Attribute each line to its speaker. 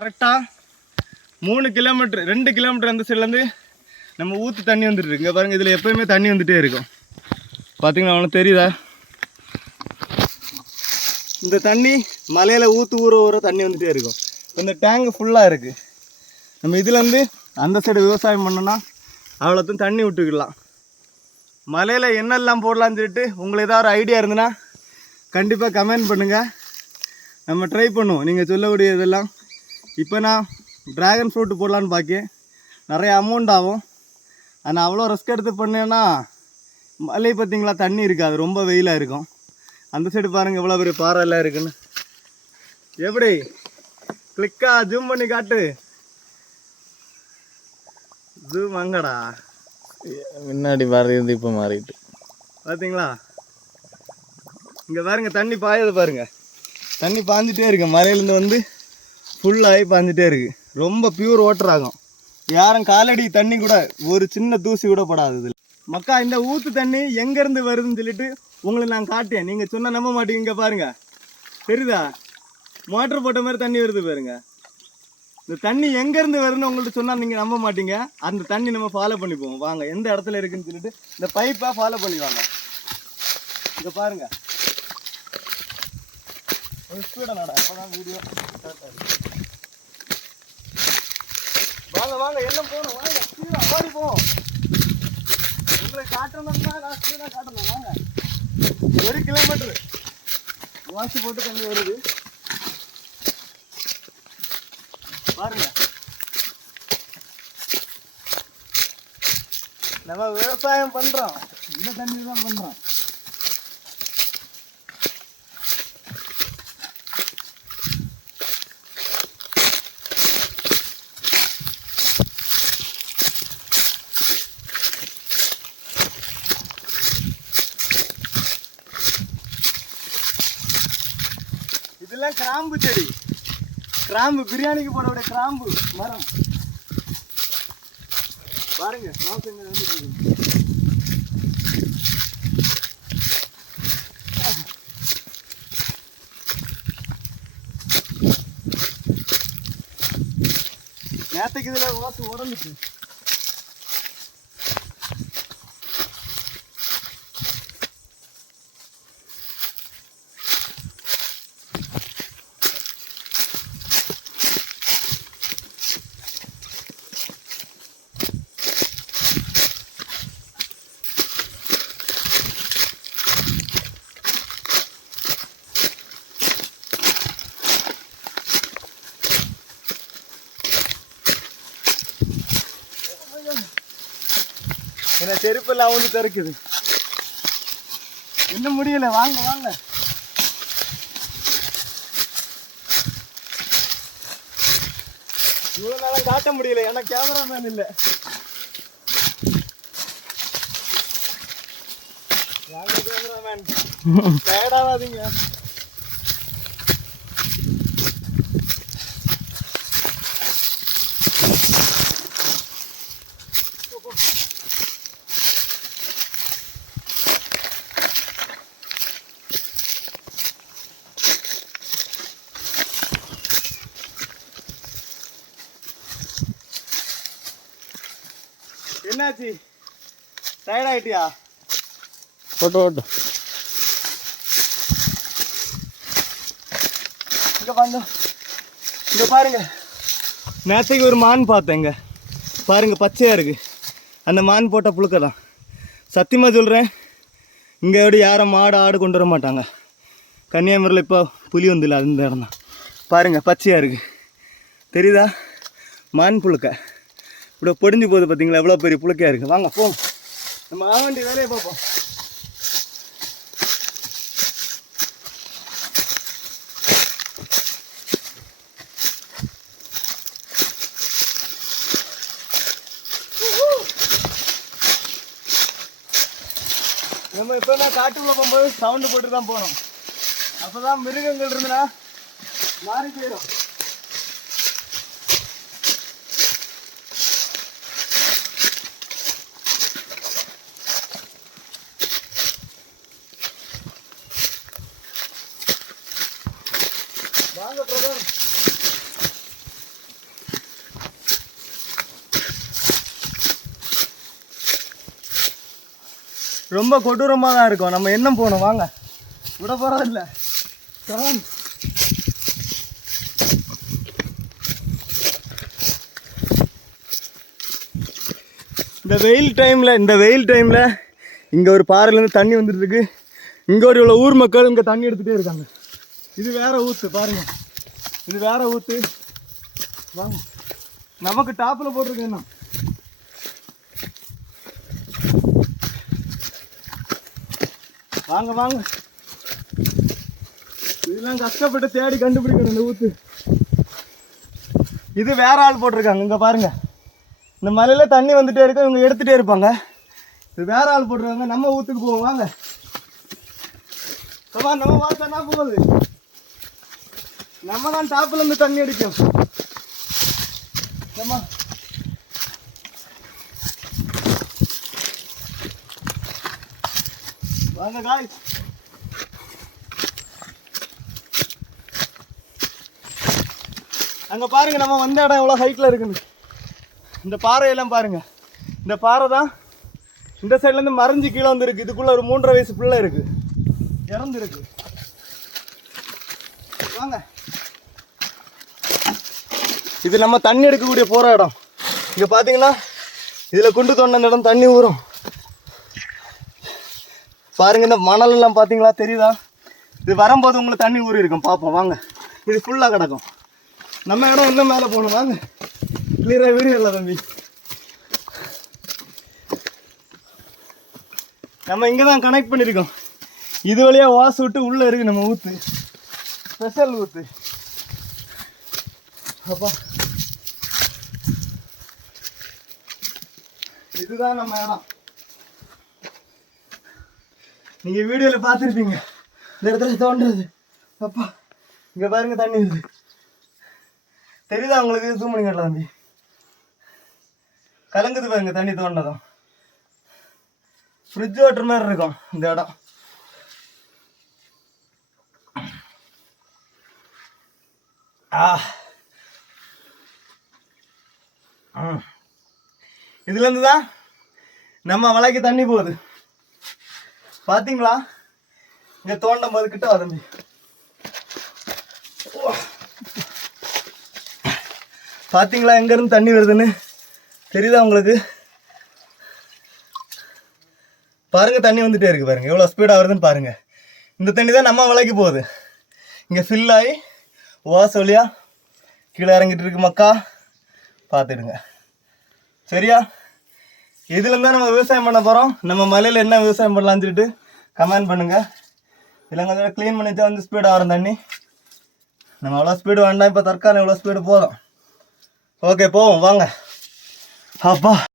Speaker 1: கரெக்டாக மூணு கிலோமீட்டர் ரெண்டு கிலோமீட்டர் அந்த சைட்லேருந்து நம்ம ஊற்று தண்ணி வந்துட்டு இங்கே பாருங்கள் இதில் எப்போயுமே தண்ணி வந்துகிட்டே இருக்கும். பார்த்தீங்களா அவனுக்கு தெரியுதா? இந்த தண்ணி மலையில் ஊற்று ஊற ஊற தண்ணி வந்துகிட்டே இருக்கும். இந்த டேங்கு ஃபுல்லாக இருக்குது நம்ம இதுலேருந்து அந்த சைடு விவசாயம் பண்ணோன்னா அவ்வளோத்தையும் தண்ணி விட்டுக்கலாம். மலையில் என்னெல்லாம் போடலான்னு சொல்லிட்டு உங்களுக்கு ஏதாவது ஒரு ஐடியா இருந்ததுன்னா கண்டிப்பாக கமெண்ட் பண்ணுங்கள் நம்ம ட்ரை பண்ணுவோம். நீங்கள் சொல்லக்கூடிய இதெல்லாம் இப்போ நான் ட்ராகன் ஃப்ரூட் போடலான்னு பார்க்கேன் நிறைய அமௌண்ட் ஆகும். ஆனால் அவ்வளோ ரிஸ்க் எடுத்து பண்ணேன்னா மலை பார்த்தீங்களா தண்ணி இருக்காது. ரொம்ப வெயிலாக இருக்கும். அந்த சைடு பாருங்கள் எவ்வளோ பெரிய பாறை எல்லாம் இருக்குன்னு. எப்படி? கிளிக்கா ஜூம் பண்ணி காட்டு. ஜூம் அங்கடா.
Speaker 2: முன்னாடி மாறியிருந்து இப்போ மாறிட்டு.
Speaker 1: பார்த்தீங்களா? இங்கே பாருங்க தண்ணி பாயது பாருங்க. தண்ணி பாஞ்சிட்டே இருக்கு. மலையிலேருந்து வந்து ஃபுல்லாகி பாஞ்சிட்டே இருக்கு. ரொம்ப பியூர் வாட்டர் ஆகும். யாரும் காலடி தண்ணி கூட ஒரு சின்ன தூசி கூட படாது இதில். மக்கா இந்த ஊத்து தண்ணி எங்கேருந்து வருதுன்னு சொல்லிட்டு உங்களுக்கு நான் காட்டேன். நீங்கள் சொன்னால் நம்ப மாட்டீங்க. பாருங்க. தெரியுதா? மோட்டர் போட்ட மாதிரி தண்ணி வருது பாருங்க. இந்த தண்ணி எங்கேருந்து வருதுன்னு உங்கள்ட்ட சொன்னால் நீங்கள் நம்ப மாட்டீங்க. அந்த தண்ணி நம்ம ஃபாலோ பண்ணி போவோம் வாங்க எந்த இடத்துல இருக்குன்னு சொல்லிட்டு இந்த பைப்பை ஃபாலோ பண்ணி வாங்க. இங்க பாருங்க. ஒரு ஸ்பீடா நட. அப்பதான் வீடியோ வாங்க எல்லாம் போகணும்? வாங்க ஸ்பீடா ஓடி போவோம் உங்களை காட்டணும்னா நான் ஸ்பீடா காட்டணும் வாங்க. ஒரு கிலோமீட்டர் வாசி போட்டு தண்ணி வருது. பாருங்க. நம்ம விவசாயம் பண்றோம். இந்த தண்ணி தான் பண்றோம். இதுதான் கிராம்பு செடி. கிராம்பு பிரியாணிக்கு போடக்கூடிய கிராம்பு மரம். பாருங்க வாசங்க வந்துட்டு இருக்கு. நேத்தைக்கு இதுல வாசு உடஞ்சிட்டு என்ன செருப்பெல்லாம் வந்து திறக்குது. என்ன முடியல வாங்க வாங்க. இவ்வளோ காட்ட முடியல ஏன்னா கேமராமேன் இல்லை. வாங்க கேமராமேன் டயர்டாகாதீங்க என்னாச்சு? டயர்ட் ஆயிட்டியா?
Speaker 2: ஓட்டு ஓட்டு
Speaker 1: இங்க பாருங்க இங்க பாருங்க. நேற்றுக்கு ஒரு மான் பார்த்தேங்க பாருங்க பச்சையா இருக்கு. அந்த மான் போட்ட புழுக்க தான். சத்தியமாக சொல்கிறேன் இங்கே எப்படி யாரும் மாடு ஆடு கொண்டு வர மாட்டாங்க. கன்னியாகுமரியில் இப்போ புலி வந்துல அந்த இடம் தான். பாருங்க பச்சையாக இருக்கு. தெரியுதா? மான் புழுக்க. இப்படி பொடிஞ்சு போகுது பார்த்தீங்களா எவ்வளோ பெரிய புழுக்கையாக இருக்குது வாங்க போ நம்ம ஆக வேண்டிய வேலையை பார்ப்போம். நம்ம இப்போ தான் போகும்போது சவுண்டு போட்டு தான் போகணும் அப்போ தான் மிருகங்கள் இருந்துன்னா மாறி போயிடும். ரொம்ப கொடூரமாக தான் இருக்கும். நம்ம என்ன போகணும்? வாங்க. விட போகிறதில்ல பிரதம் இந்த வெயில் டைமில் இந்த வெயில் டைமில் இங்கே ஒரு பாறையிலேருந்து தண்ணி வந்துட்டுருக்கு இங்கே ஒரு இவ்வளோ ஊர் மக்கள் இங்கே தண்ணி எடுத்துகிட்டே இருக்காங்க. இது வேற ஊற்று பாருங்க. இது வேற ஊற்று வாங்க. நமக்கு டாப்பில் போட்டிருக்கு என்ன வாங்க வாங்க. இதெல்லாம் கஷ்டப்பட்டு தேடி கண்டுபிடிக்கணும் இந்த ஊத்து. இது வேற ஆள் போட்டிருக்காங்க இங்க பாருங்க. இந்த மலையில தண்ணி வந்துட்டே இருக்கும் இவங்க எடுத்துட்டே இருப்பாங்க. இது வேற ஆள் போட்டிருக்காங்க நம்ம ஊத்துக்கு போவோம் வாங்க. நம்ம நம்ம வாசனா போகுது. நம்ம தான் டாப்ல இருந்து தண்ணி அடிக்கும். ஏம்மா வாங்க காய் அங்க பாருங்க நம்ம வந்த இடம் எவ்வளோ ஹைட்ல இருக்குன்னு. இந்த பாறையெல்லாம் பாருங்க. இந்த பாறை தான் இந்த சைடுல இருந்து மறைஞ்சு கீழே வந்துருக்கு. இதுக்குள்ள ஒரு மூன்றரை வயசு பிள்ளை இருக்கு. இறந்துருக்கு. வாங்க. இது நம்ம தண்ணி எடுக்கக்கூடிய போகிற இடம். இங்கே பார்த்தீங்கன்னா இதில் குண்டு தோண்ட இந்த இடம் தண்ணி ஊறும் பாருங்க இந்த மணலெல்லாம் பார்த்தீங்களா தெரியுதா? இது வரும்போது உங்களுக்கு தண்ணி ஊறி இருக்கும். பார்ப்போம் வாங்க. இது ஃபுல்லாக கிடக்கும். நம்ம இடம் இன்னும் மேலே போகணும். வாங்க. கிளியராக வீடியோ இல்லை தம்பி. நம்ம இங்கே தான் கனெக்ட் பண்ணியிருக்கோம் இது வழியாக வாசு விட்டு உள்ளே இருக்குது நம்ம ஊற்று ஸ்பெஷல் ஊற்று அப்பா. இதுதான் நம்ம இடம். நீங்க வீடியோல பார்த்துருப்பீங்க. இந்த இடத்துல தோன்றது. அப்பா இங்க பாருங்க தண்ணி வருது. தெரியுதா உங்களுக்கு? ஜூம் பண்ணி கட்டலாம் தம்பி. கலங்குது பாருங்க தண்ணி தோண்டதும் ஃப்ரிட்ஜ் ஓட்டுற மாதிரி இருக்கும் இந்த இடம். ஆ. ம். இதுலேருந்து தான் நம்ம வலைக்கு தண்ணி போகுது. பார்த்தீங்களா இங்கே தோண்டும் போது கிட்ட வா தம்பி எங்கேருந்து தண்ணி வருதுன்னு? தெரியுதா உங்களுக்கு? பாருங்கள் தண்ணி வந்துட்டே இருக்கு பாருங்கள் எவ்வளோ ஸ்பீடாக வருதுன்னு பாருங்கள் இந்த தண்ணி தான் நம்ம விலைக்கு போகுது. இங்கே ஃபில் ஆகி ஓச வழியாக கீழே இறங்கிட்டு இருக்கு மக்கா. பார்த்துடுங்க சரியா? இதுல இருந்தா நம்ம விவசாயம் பண்ண போகிறோம் நம்ம மலையில் என்ன விவசாயம் பண்ணலாம்னு சொல்லிட்டு கமெண்ட் பண்ணுங்க. இதில் கொஞ்சம் க்ளீன் பண்ணி தான் வந்து ஸ்பீடாக ஆகும் தண்ணி. நம்ம அவ்வளோ ஸ்பீடு வேண்டாம். இப்போ தற்காலம் இவ்வளோ ஸ்பீடு போதும். ஓகே போவோம். வாங்க. அப்பா.